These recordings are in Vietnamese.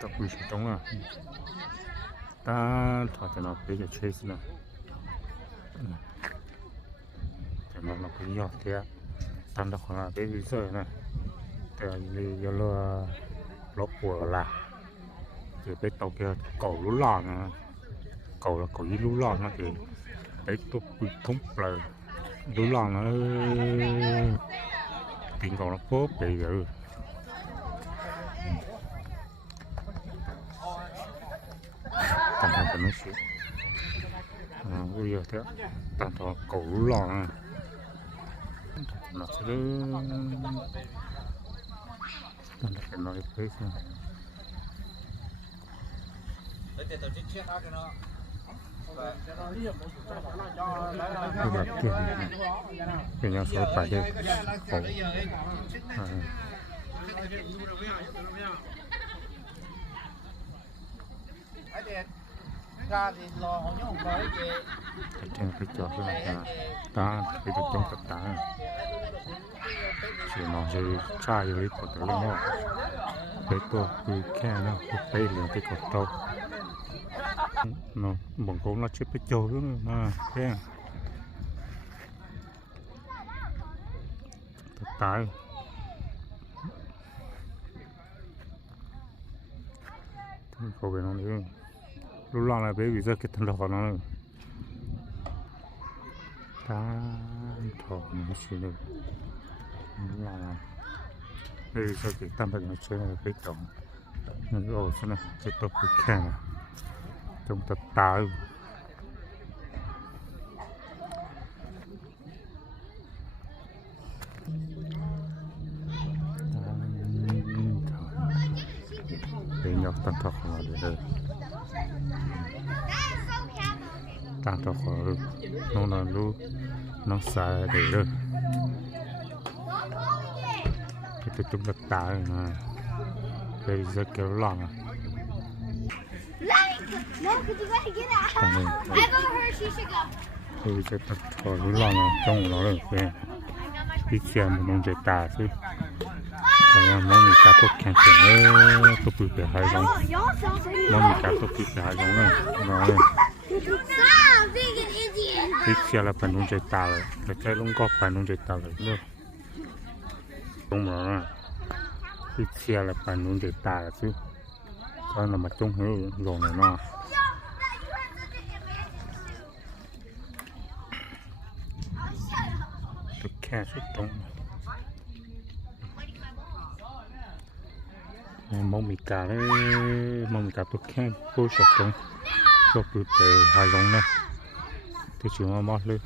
tập quy trình tông à ta thọ cho nó bây giờ chơi xin nào cho nó cái giọt thế tan được là cái gì rồi nàyแต่giờ là lốp của là thì cái tàu kia cầu lú lòn à cầu là cầu gì lú lòn nó thì cái tôi bị thống là lú lòn nó tiền cầu nó phốp bị rồi tạm thời nó sẽ bây giờ thế tạm thời cầu lú lòn à nó sẽ tạm thời nói với xem cái vật kia thì nhau số phải đây khổ trên cái chỗ cái này là ta cái chỗ trong tập ta chỉ nó chỉ trai với cột tàu luôn cáiตัวคือแค่นะไปเหลือที่กดเตาเนาะบางคนเราใช้ไปโจด้วยนะแค่ตายที่เขาเป็นอะไรรู้ล่างอะไรไปวิจัยกิจทันดอกนั่นตาถอดมันสิเลยล่างbây giờ cái tam bạch nó chơi cái tổng nó ổ xem này cái tập cái kèn trong tập táo để nhọc tăng thọ là để đây tăng thọ nó là lu nó xài để đây cái chúng ta tả mà bây giờ kéo lòng à bây giờ ta thò lú lòng à trong nó rồi về đi xe mình không chạy tả chứ cái này mình cá tốt khen chuyện nữa tôi bị cái hai giống mình cá tốt bị cái hai giống này nó này đi xe là phải không chạy tả rồi cái lông cọp phải không chạy tả rồi nữa trong đó cái xe là phải nuôi để tả chứ còn là mà trong hơi rồi này nó tôi khe xuất trong mong mì cá đấy mong mì cá tôi khe tôi sọc trong cho tôi để hai giống này tôi chỉ mà mót lên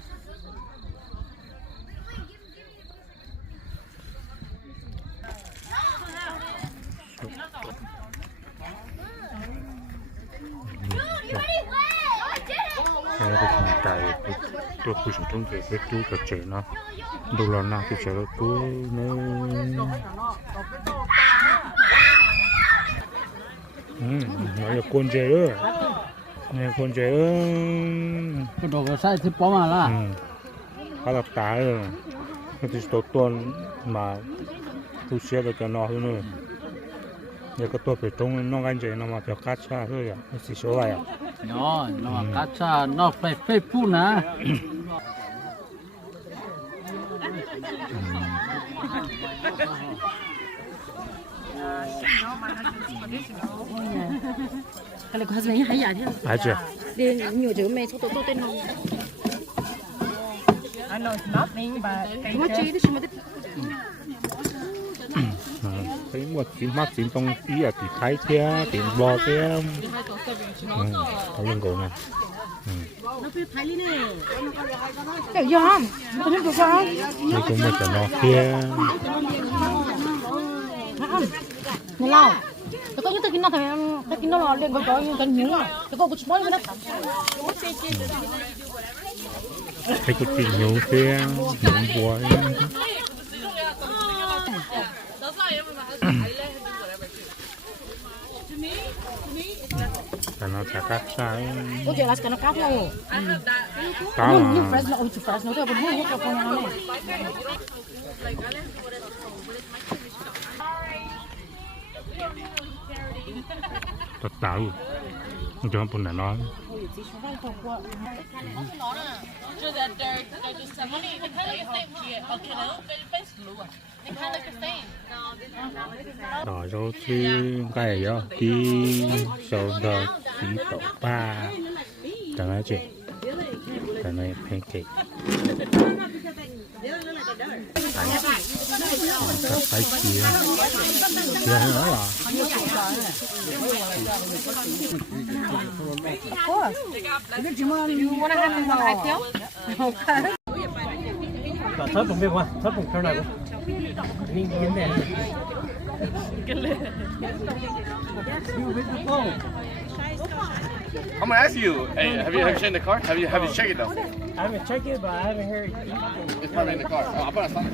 cái thằng cày tôi cứ sống trong cái chú vật trẻ nó đồ là nào thì trẻ tôi nó nói là con trẻ đó này con trẻ cái đồ cái sai thì bỏ mà là khá là tái rồi cái thì tổ tuần mà tôi sẽ được cho nó hơn nữa giờ cái tôi phải trông nó gan trẻ nó mà phải cắt xa thôi à nó chỉ số vậy à nó cắt cha nó phải phun nè cái này có gì hay vậy chứ? ai chưa? Đi nhiều chỗ mẹ số tôi tên không? I know it's nothing, but What you do? Mà thấy một chín mắt chín tông ý là thì thái kia tiền bò kia có lưng cổ này nó phải thái lên nè. Cái gì không? Nó không được sao? đây cũng một cái nó kia Nó lao. Tôi có những cái nào thì cái nó là lên có những nhúng à. Tôi có một chút bói nữa. thấy cái tiền nhiều kia nhúng bò cái nó sẽ cắt sai Ủa trời là cái nó cắt đâu? cá Nhưng mà fresh nó ôi fresh nó tôi vẫn muốn cái con này. Thật tạo không cho bún này nó So that they're just similar. They kind of the same. Okay, no, it's blue. They kind of like the same. đỏ rau chứ cái gì đó tí sầu đỏ tí đậu ba chẳng nói chuyện chẳng nói pancake phải chia chia nữa là You wanna have one I feel? Thớt cũng biết qua, thớt cũng theo nào đi đến này. I'm gonna ask you. Hey, have you seen the car? Have you checked it though? I haven't checked it, but I haven't heard. It's probably in the car. Oh, I'll put it on.